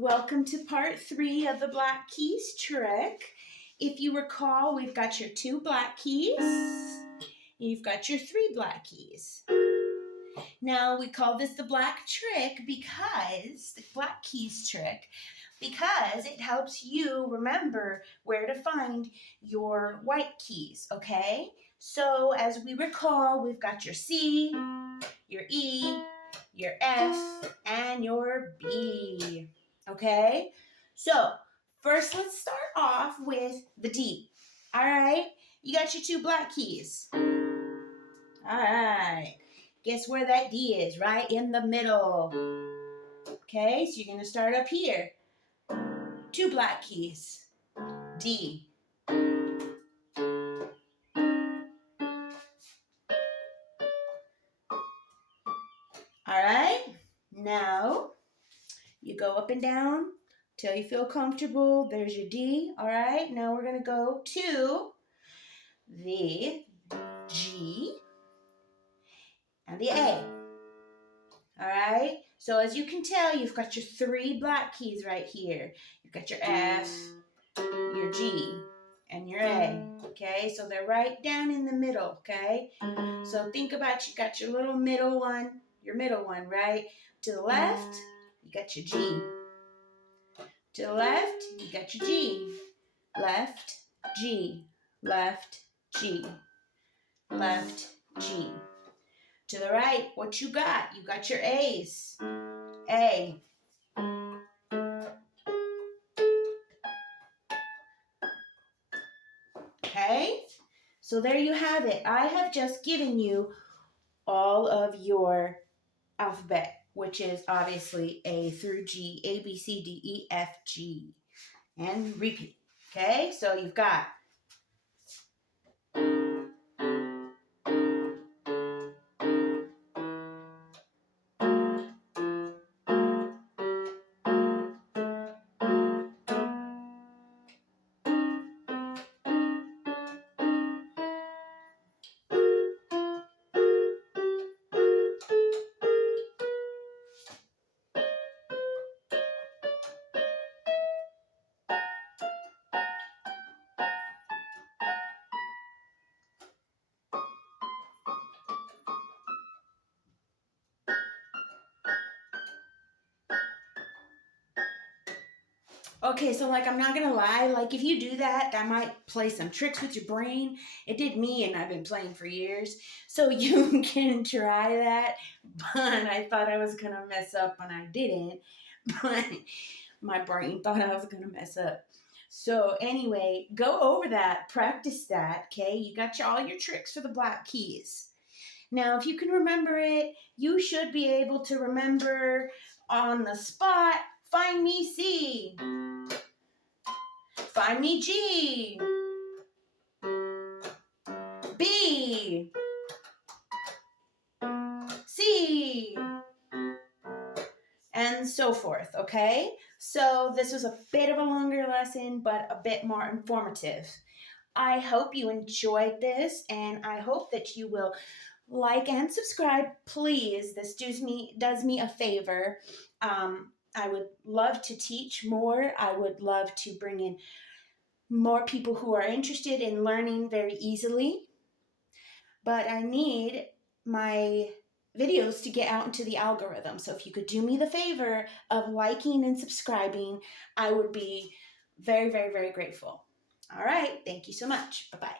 Welcome to part 3 of the black keys trick. If you recall, we've got your 2 black keys. You've got your 3 black keys. Now, we call this the black trick because, the black keys trick, because it helps you remember where to find your white keys, okay? So, as we recall, we've got your C, your E, your F, and your B. Okay, so first let's start off with the D. All right, you got your 2 black keys. All right, guess where that D is? Right in the middle. Okay, so you're going to start up here. 2 black keys. D. All right, now you go up and down till you feel comfortable. There's your D. All right, now we're going to go to the G and the A. All right, so as you can tell, you've got your 3 black keys right here. You've got your F, your G, and your A. Okay, so they're right down in the middle. Okay, so think about, you got your little middle one, right? To the left, you got your G. To the left, you got your G. Left, G. Left, G. Left, G. To the right, what you got? You got your A's. A. Okay? So there you have it. I have just given you all of your alphabet, which is obviously A through G, A, B, C, D, E, F, G. And repeat. Okay? So you've got okay, so I'm not gonna lie, if you do that, that might play some tricks with your brain. It did me, and I've been playing for years. So you can try that, but I thought I was gonna mess up and I didn't. But my brain thought I was gonna mess up. So anyway, go over that, practice that, okay? You got all your tricks for the black keys. Now, if you can remember it, you should be able to remember on the spot. Find me C. Find me G. B. C. And so forth, okay? So this was a bit of a longer lesson, but a bit more informative. I hope you enjoyed this, and I hope that you will like and subscribe, please. This does me a favor. I would love to teach more. I would love to bring in more people who are interested in learning very easily. But I need my videos to get out into the algorithm. So if you could do me the favor of liking and subscribing, I would be very, very, very grateful. All right. Thank you so much. Bye-bye.